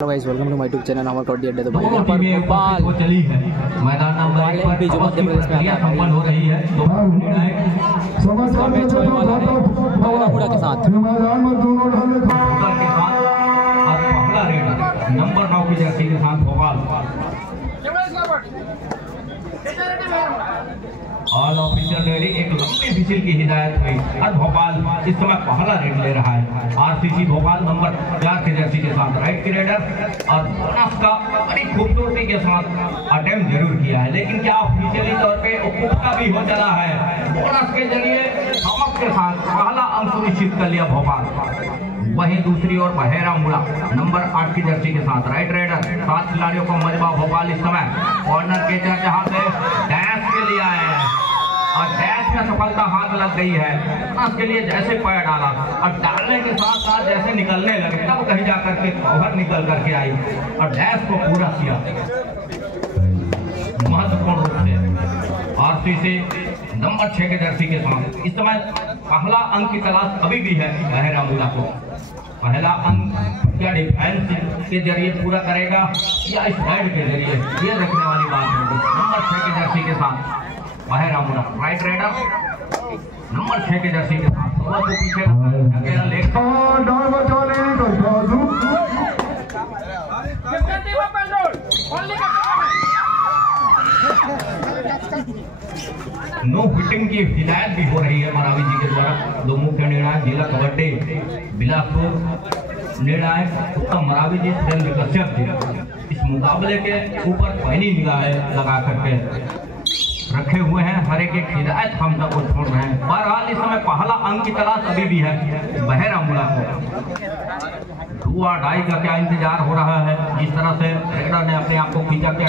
Guys welcome to my YouTube channel हमारा कबड्डी अड्डा। तो भाई यहाँ पर भोपाल वो चली है मैदान नंबर 1 पर जो मध्य प्रदेश में संपन्न हो रही है। तो इसका मैच होने वाला है भगवानपुरा के साथ और पहला रेडर नंबर 9 की जर्सी के साथ भोपाल। ऑल ऑफिशियल रेडी एक लंबी विजिल की हिदायत हुई और भोपाल इस समय पहला रेड ले रहा है। आरसीसी भोपाल नंबर 4 की जर्सी के साथ राइट की रेडर और बोनस का बड़ी खूबसूरती के साथ अटेम्प्ट जरूर किया है, लेकिन क्या ऑफिशियली तौर पे उपभोक्ता भी हो चला है। बोनस के जरिए चमक के साथ पहला अंक सुनिश्चित कर लिया भोपाल। वहीं दूसरी ओर बहेरा मुड़ा नंबर 8 की जर्सी के साथ राइट रेडर 7 खिलाड़ियों को मजबा भोपाल इस समय कॉर्नर के जहां से डैश के लिए आए हैं और डैश में सफलता हाथ लग गई है। उसके लिए जैसे पैर डाला और डालने के साथ साथ जैसे निकलने लगे तब कहीं जाकर के कवर निकल करके आई और डैश को पूरा किया महत्वपूर्ण रूप से। आरसीसी नंबर 6 के जर्सी के साथ इस समय पहला अंक की तलाश अभी भी है बहेरा मुड़ा को। पहला अंक क्या डिफेंस के जरिए पूरा करेगा या इस हेड के जरिए, ये देखने वाली बात होगी। नंबर 6 की जर्सी के साथ बहेरा मुड़ा राइट रेडर नंबर 6 की जर्सी के साथ तो पीछे अकेला लेग नो हिटिंग की हिदायत भी हो रही है मरावी जी के द्वारा। दो मुख्य निर्णायक जिला कबड्डी बिलासपुर निर्णायक उत्तम मरावी जी सुरेंद्र कश्यप जी इस मुकाबले के ऊपर पैनी निगाहें लगा करके रखे हुए हैं। हर एक हिदायत हम तक को छोड़ रहे हैं। बहरहाल इस समय पहला अंक की तलाश अभी भी है बहेरा मुड़ा को। दुआ डाई का क्या इंतजार हो रहा है, जिस तरह से रेडर ने अपने आप को खींचा किया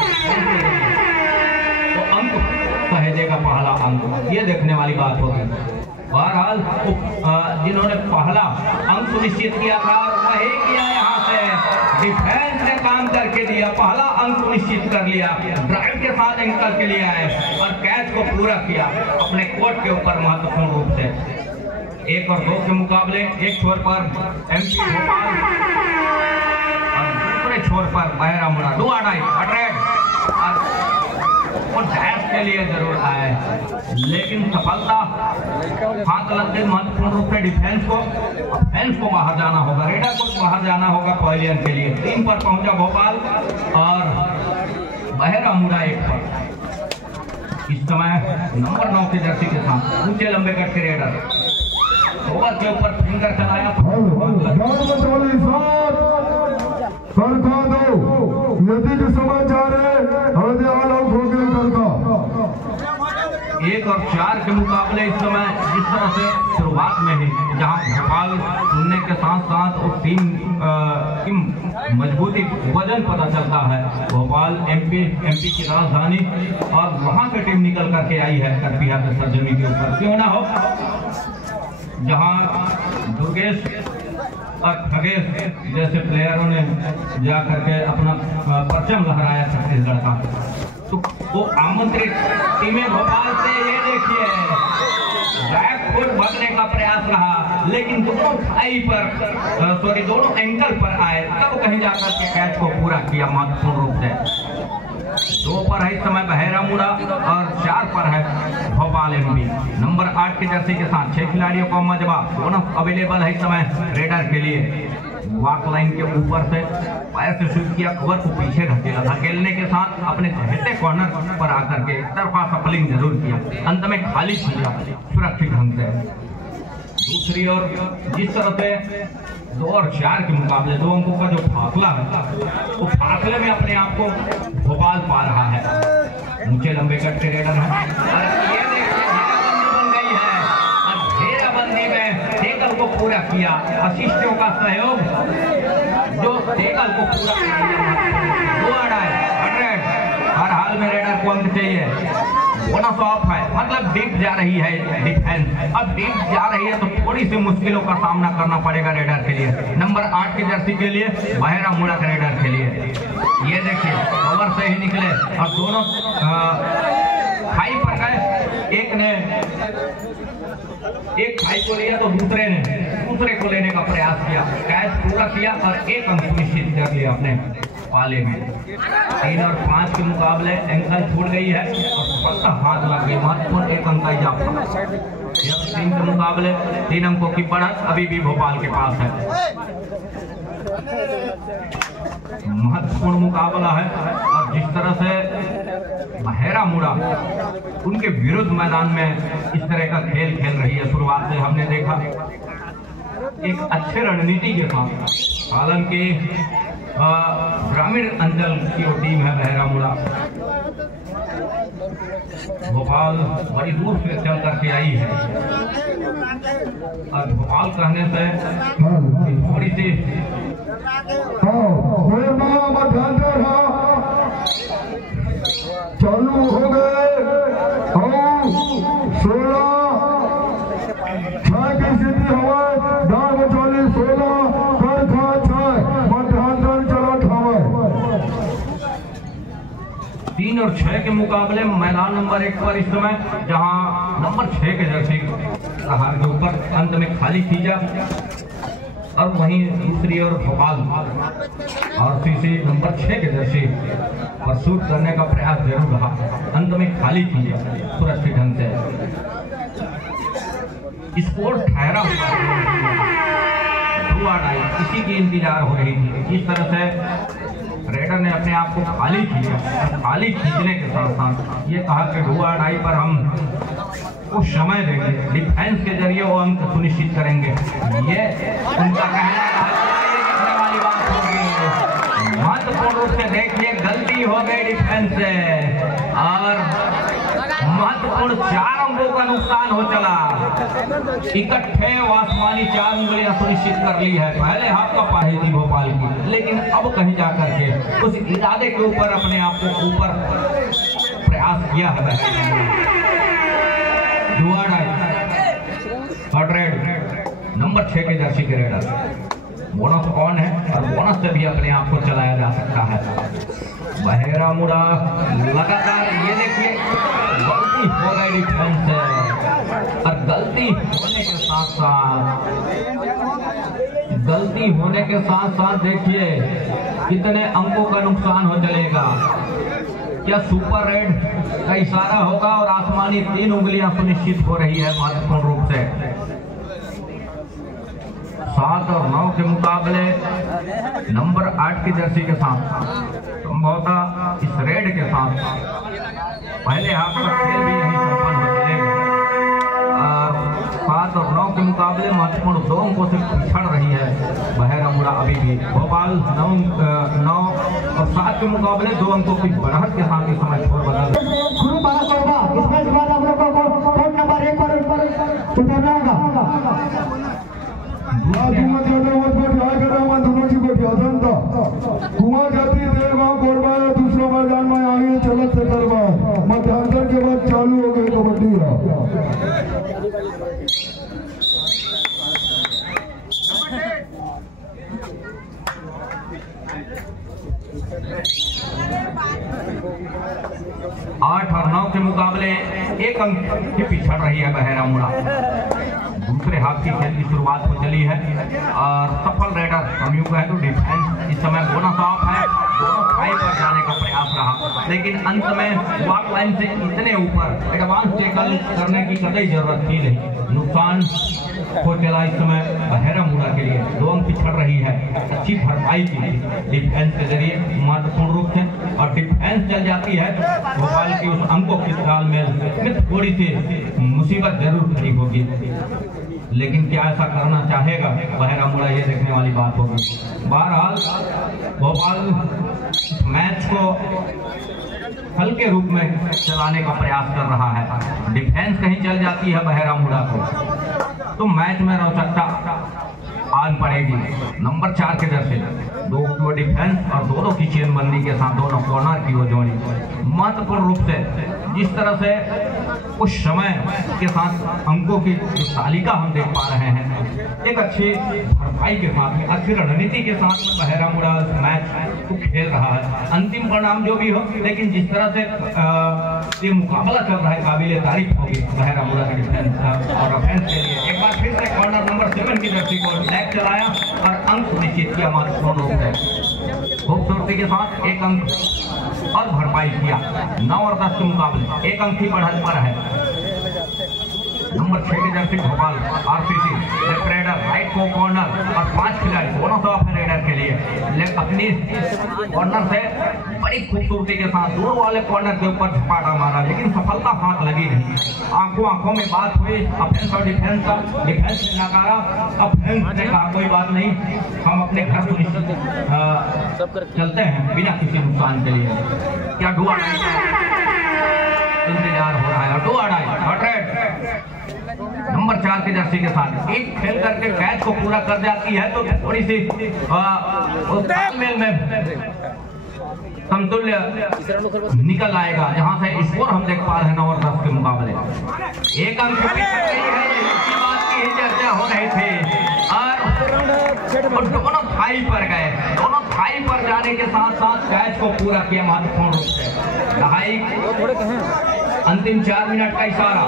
तो अंक सहेजेगा पहला अंक, ये देखने वाली बात होगी। बहरहाल जिन्होंने पहला अंक सुनिश्चित किया था वही किया, यहाँ से डिफेंस ने काम करके दिया, पहला अंक सुनिश्चित कर लिया, ड्राइव के साथ एंकर के लिए आए और कैच को पूरा किया अपने कोर्ट के ऊपर महत्वपूर्ण रूप से। 1 और 2 के मुकाबले एक छोर पर एमपी भोपाल और दूसरे छोर पर बहेरा मुड़ा दुआ डाई और डैश के लिए जरूर आए, लेकिन सफलता हाथ लग गई महत्वपूर्ण रूप से डिफेंस को बाहर जाना होगा, रेडर को बाहर जाना होगा पवेलियन के लिए। 3 पर पहुंचा भोपाल और बहेरा मुड़ा 1 पर। इस समय नंबर 9 की जर्सी के साथ ऊंचे लंबे कट के रेडर ओवर के ऊपर फिंगर चलाया समाचार है 1 और 4 के मुकाबले इस समय जिस तरह से शुरुआत में ही जहां भोपाल सुनने के साथ साथ उस टीम की मजबूती वजन पता चलता है। भोपाल एमपी की राजधानी और वहां से टीम निकल करके आई है करपिया के सरजमी के ऊपर, क्यों ना हो, जहां दुर्गेश और खगेश जैसे प्लेयरों ने जा करके अपना परचम लहराया छत्तीसगढ़ का। तो वो आमंत्रित टीमें भोपाल से ये देखिए बैकफुट भागने का प्रयास रहा, लेकिन दोनों थाई पर दोनों एंकल पर आए तब कहीं जाकर के कैच को पूरा किया महत्वपूर्ण रूप से। 2 पर है इस समय बहेरा मुड़ा और 4 पर है भोपाल एमपी नंबर 8 की जर्सी के साथ 6 खिलाड़ियों को मजबा बोनस अवेलेबल है इस समय रेडर के लिए। वॉक लाइन के ऊपर से पैर से शूट किया, कवर को पीछे धकेलने के साथ अपने चहेते कॉर्नर पर आकर के तरफा सफलिंग जरूर किया, अंत में खाली किया सुरक्षित ढंग से। दूसरी ओर जिस तरह से 2 और 4 के मुकाबले 2 अंकों का जो फासला है वो फासले में अपने आप को भोपाल पा रहा है। ऊंचे लंबे कट के रेडर है को पूरा किया, असिस्टों का सहयोग जो टेकल को पूरा हर हाल में रेडर को अंक चाहिए। बोनस ऑफ है मतलब डीप जा रही है डिफेंस, अब डीप जा रही है तो थोड़ी सी मुश्किलों का सामना करना पड़ेगा रेडर के लिए। नंबर 8 की जर्सी के लिए बहेरा मुड़ा के रेडर के लिए ये देखिए कवर से ही निकले और दोनों हाई पर गए, एक ने एक भाई को लिया तो दूसरे को लेने का प्रयास किया, कैच पूरा किया और एक अंक सुनिश्चित कर लिया अपने पाले में। 3 और 5 के मुकाबले एंकल छूट गई है और सफलता हाथ लग गई, महत्वपूर्ण एक अंक का इजाफा। 3 के मुकाबले 3 अंकों की बढ़त अभी भी भोपाल के पास है। महत्वपूर्ण मुकाबला है और जिस तरह से बहेरा मुड़ा उनके विरुद्ध मैदान में इस तरह का खेल खेल रही है, शुरुआत से हमने देखा एक अच्छे रणनीति के साथ। हालांकि ग्रामीण अंचल की वो टीम है बहेरा मुड़ा, भोपाल बड़ी दूर से चल करके आई है और भोपाल कहने से थोड़ी सी चालू हो गए 16 6 की स्थिति हवा दान बचौली 16 कर खा 6 मध्यांतर चला खावा। 3 और 6 के मुकाबले मैदान नंबर 1 पर इस समय जहां नंबर 6 के जर्सी हार के ऊपर अंत में खाली खींचा और वहीं दूसरी ओर भोपाल और तीसरी नंबर 6 के जर्सी पर शूट करने का प्रयास जरूर रहा, अंत में खाली किया सुरक्षित ढंग से। स्कोर ठहरा हुआ इसी की इंतजार हो रही थी। इस तरह से रेडर ने अपने आप को खाली किया, खाली खींचने के साथ साथ ये कहा कि हुआ डाई पर हम कुछ समय देंगे, डिफेंस के जरिए वो अंक सुनिश्चित करेंगे। ये उनका कहना वाली बात होगी। महत्वपूर्ण रूप से देखिए गलती हो गई डिफेंस से और महत्वपूर्ण 4 अंकों का नुकसान हो चला। इकट्ठे आसमानी 4 उंगलियां सुनिश्चित कर ली है। पहले हाथ का पाही थी भोपाल की, लेकिन अब कहीं जाकर के उस इरादे के ऊपर अपने आप को ऊपर प्रयास किया है। थर्ड रेड नंबर 6 के जर्सी के रेडर बोनस ऑन है और बोनस से भी अपने आप को चलाया जा सकता है। बहेरा मुड़ा लगातार ये देखिए गलती हो गई डिफेंस से और गलती होने के साथ देखिए कितने अंकों का नुकसान हो चलेगा। क्या सुपर रेड का इशारा होगा और आसमानी 3 उंगलियां सुनिश्चित हो रही है महत्वपूर्ण रूप से। 7 और 9 के मुकाबले नंबर 8 की जर्सी के साथ संभवतः इस रेड के साथ पहले हाफ का खेल भी यही संपन्न हो चलेगा। 7 और 9 के मुकाबले महत्वपूर्ण 2 अंकों से पिछड़ रही है बहेरा मुड़ा अभी भी। भोपाल 9 और 7 के मुकाबले 2 अंकों की बढ़त के साथ इस समय छोड़ बदल दूसरा मैदान में आगे चलत से करवा मध्यांतर के बाद चालू हो गई कबड्डी। 8 और 9 के मुकाबले 1 अंक की पिछड़ रही है बहेरा मुड़ा। दूसरे हाफ की खेल की शुरुआत हो चली है और सफल रेडर हम यूं कहें तो डिफेंस इस समय बोनस ऑफ है, दोनों फाइव पर जाने का प्रयास रहा, लेकिन अंत में वॉक लाइन से इतने ऊपर एडवांस टैकल करने की कतई जरूरत थी नहीं। नुकसान हो चला इस समय बहेरा मुड़ा के लिए। 2 अंक पिछड़ रही है, अच्छी भरपाई की डिफेंस के जरिए महत्वपूर्ण रूप से और डिफेंस चल जाती है भोपाल की उस अंकों के तालमेल में थोड़ी सी मुसीबत जरूर खड़ी होगी, लेकिन क्या ऐसा करना चाहेगा बहेरा मुड़ा ये देखने वाली बात होगी। बहरहाल भोपाल मैच को हल्के रूप में चलाने का प्रयास कर रहा है। डिफेंस कहीं चल जाती है बहेरा मुड़ा को तो मैच में रोचकता आन पड़ेगी। नंबर 4 के जर्सी 2 की डिफेंस और दोनों की चेनबंदी के साथ दोनों कॉर्नर की वो जोड़ी महत्वपूर्ण रूप से जिस तरह से उस समय के साथ अंकों की जो तालिका हम देख पा रहे हैं, एक अच्छी भरपाई के साथ में अच्छी रणनीति के साथ बहेरा मुड़ा मैच तो खेल रहा है। अंतिम परिणाम जो भी हो, लेकिन जिस तरह से ये मुकाबला चल रहा है काबिल तारीफ होगी बहरा मुड़ा के डिफेंस और ऑफेंस के लिए। एक बार फिर से कॉर्नर नंबर 7 की जर्सी को लेग चलाया और अंक निश्चित किया महत्वपूर्ण रूप से। खूबसूरती के साथ एक अंक और भरपाई किया। 9 और 10 के मुकाबले 1 अंक की बढ़त पर है। नंबर 6 की Jersey Bhopal RCC left raider right को कॉर्नर और 5 खिलाड़ी दोनों सॉफ्ट रेडर के लिए अपनी कॉर्नर से बड़ी खूबसूरती के साथ दूर वाले कॉर्नर के ऊपर झपाटा मारा, लेकिन सफलता हाथ लगी नहीं। आंखों में बात हुई ऑफेंस और डिफेंस का। डिफेंस ने नकारा, ऑफेंस ने कहा कोई बात नहीं, हम अपने घर को चलते हैं बिना किसी नुकसान के लिए। क्या डुआ इंतजार हो रहा है। डुआ नंबर 4 की जर्सी के साथ एक खेल करके कैच को पूरा कर जाती है तो थोड़ी सी तालमेल में समतुल्य निकल आएगा, जहां से स्कोर हम देख पा रहे हैं 9 और 10 के मुकाबले। 1 अंक इसी बात की ही चर्चा हो रही थी और दोनों थाई पर गए। दोनों थाई पर जाने के साथ साथ कैच को पूरा किया महत्वपूर्ण रूप से। अंतिम 4 मिनट का इशारा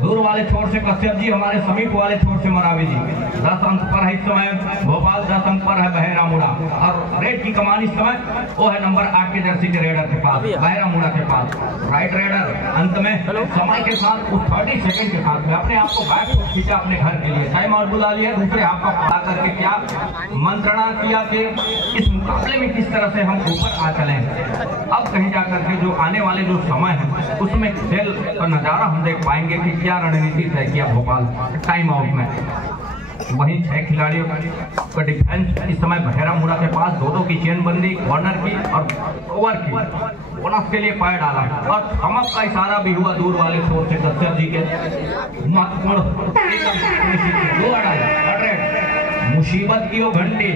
दूर वाले छोर से कश्यप जी, हमारे समीप वाले छोर से मरावी जी। 10 अंक पर है इस समय भोपाल, 10 अंक पर है बहरा मुड़ा और रेड की कमान इस समय वो है नंबर 8 के जर्सी के रेडर के पास, बहरा मुड़ा के पास। राइट रेडर अंत में समय के साथ उस 30 सेकंड के साथ में अपने आप को बैक को खींचा अपने घर के लिए, टाइम आउट बुला लिया, दूसरे हाथ का पड़ा करके क्या मंत्रणा किया कि इस मुकाबले में किस तरह से हम ऊपर आ चले। अब कहीं जाकर के जो आने वाले जो समय है उसमें खेल का नजारा हम देख पाएंगे कि क्या रणनीति तय किया भोपाल टाइम आउट में। वहीं 6 खिलाड़ियों का डिफेंस इस समय बहरा मुड़ा के पास 2-2 की चेनबंदी कॉर्नर की और ओवर की बोनस के लिए पैर डाला और थमक का इशारा भी हुआ दूर वाले छोर से कश्यप जी के। महत्वपूर्ण मुसीबत की वो घंटी,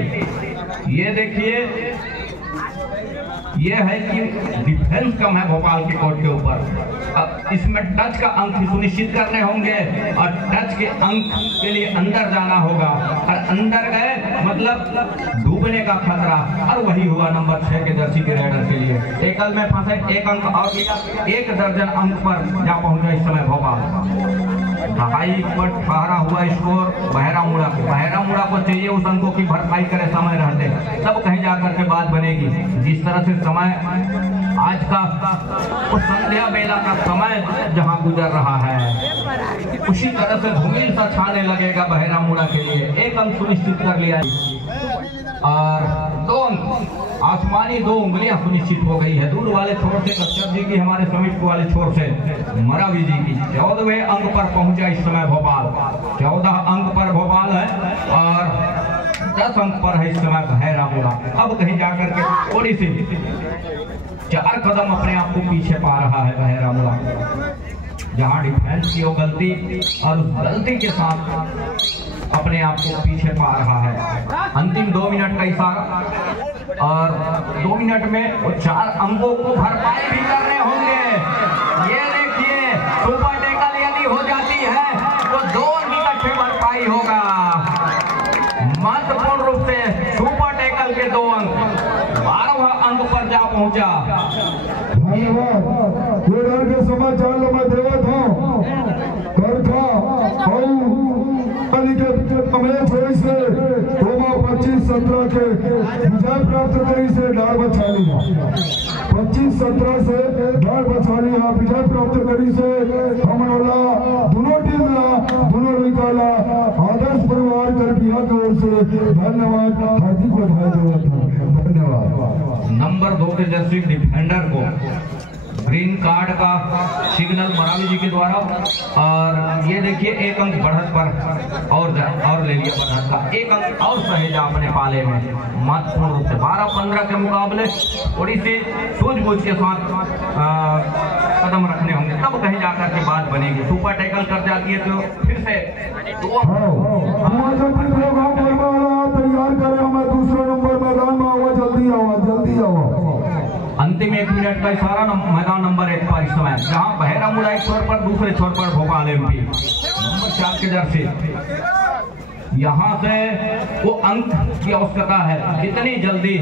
ये देखिए ये है कि डिफेंस कम है भोपाल के कोर्ट के ऊपर। अब इसमें टच का अंक सुनिश्चित करने होंगे और टच के अंक के लिए अंदर जाना होगा और अंदर गए मतलब डूबने का खतरा, और वही हुआ नंबर 6 के जर्सी के रेडर के लिए। एकल में फंसे, 1 अंक और लिया, 1 दर्जन अंक पर जा पहुंचा इस समय भोपाल। ढाई पर ठहरा हुआ स्कोर बहरा मुड़ा को चाहिए उस अंकों की भरपाई करे समय रहते, तब कहीं जाकर के बात बनेगी। जिस तरह से समय आज का उस संध्या बेला का समय जहां गुजर रहा है उसी तरह से धूमिल सा छाने लगेगा बहरा मुड़ा के लिए। 1 अंक सुनिश्चित कर लिया और 2 अंक आसमानी 2 उंगलियां सुनिश्चित हो गई है दूर वाले छोर से कश्यप जी की, हमारे समीप वाले छोर से मरावी जी की। 14वें अंक पर पहुंचा इस समय भोपाल, 14 अंक पर भोपाल है और 10 अंक पर है इस समय बहरा मुड़ा। अब कहीं जाकर के थोड़ी सी 4 कदम अपने आप को पीछे पा रहा है बहरा मुड़ा, जहां डिफेंस की वो गलती और उस गलती के साथ अपने आप को पीछे पा रहा है। अंतिम 2 मिनट का इशारा और 2 मिनट में वो 4 अंकों को भरपाई भी करने होंगे। ये देखिए सुपर टैकल यदि हो जाती है तो 2 अंक इकट्ठे भरपाई होगा। महत्वपूर्ण रूप से सुपर टैकल के 2 अंक 12वां अंक पर जा पहुंचा। धन्यवाद। ये डर के समाचार लो मैं देवत हूँ करखा छोड़ी से 25-17 के विजय प्राप्त करी से डाल बछाली 25-17 से डाल बछाली विजय प्राप्त करी से हमनोला दोनों टीम दोनों निकाला आदर्श परिवार करबिया की ओर से धन्यवाद, हार्दिक बधाई देवत हूँ। धन्यवाद। नंबर 2 के जर्सी डिफेंडर को ग्रीन कार्ड का सिग्नल मरावी जी के द्वारा और ये देखिए 1 अंक बढ़त पर और ले लिया बढ़त का 1 अंक और सहेजा अपने पाले में। महत्वपूर्ण रूप से 12-15 के मुकाबले थोड़ी सी सूझबूझ के साथ कदम रखने होंगे, तब कहीं जाकर के बात बनेगी। सुपर टैकल कर जाती है तो फिर से तैयार करें, मैं दूसरे नंबर मैदान में आवा, जल्दी आवा। अंतिम 1 मिनट का इशारा मैदान नंबर 1 पर इस समय, जहां बहरा मुड़ा एक छोर पर, दूसरे छोर पर भोपाल एमपी। नंबर 4 के जर्सी यहाँ से वो अंक की आवश्यकता है। जितनी जल्दी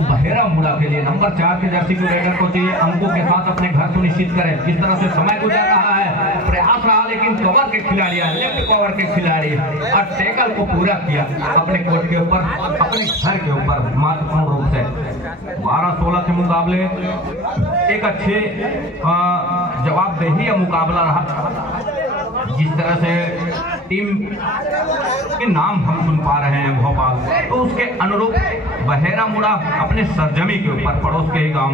बहेरा मुड़ा के लिए नंबर 4 के जर्सी को रेडर को चाहिए अंकों के साथ अपने घर सुनिश्चित करें। जिस तरह से समय गुजर रहा है, प्रयास रहा, लेकिन कवर के खिलाड़ी, लेफ्ट कवर के खिलाड़ी और टैकल को पूरा किया अपने कोर्ट के ऊपर, अपने घर के ऊपर महत्वपूर्ण रूप से। 12-16 के मुकाबले एक अच्छे जवाबदेही मुकाबला रहा। जिस तरह से टीम के नाम हम सुन पा रहे हैं भोपाल, तो उसके अनुरूप बहेरा मुड़ा अपने सरजमी के ऊपर पड़ोस के ही गांव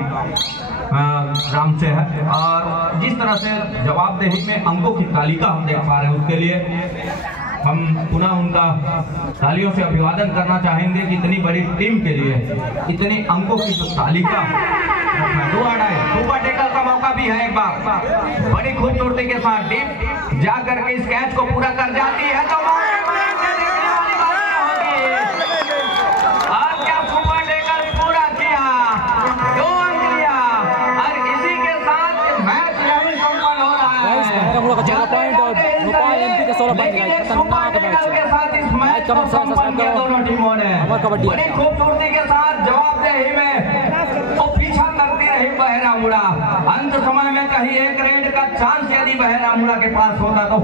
राम से है। और जिस तरह से जवाबदेही में अंकों की तालिका हम देख पा रहे हैं, उसके लिए हम पुनः उनका तालियों से अभिवादन करना चाहेंगे कि इतनी बड़ी टीम के लिए इतनी अंकों की जो तालिका सुपर टेकल का मौका भी है। एक बार बड़ी खूबसूरती के साथ टीम जाकर के इस कैच को पूरा कर जाती है, तो देखने वाली बात होगी। और क्या सुपर टेकल पूरा किया, 2 अंक लिया, और इसी के साथ मैच संपन्न हो रहा है। दोनों टीमों ने बड़ी खूबसूरती के साथ जवाबदेही में तो पीछा करती रही बहेरा मुड़ा। अंत समय में कहीं एक रेड का चांस यदि बहेरा मुड़ा के पास होता तो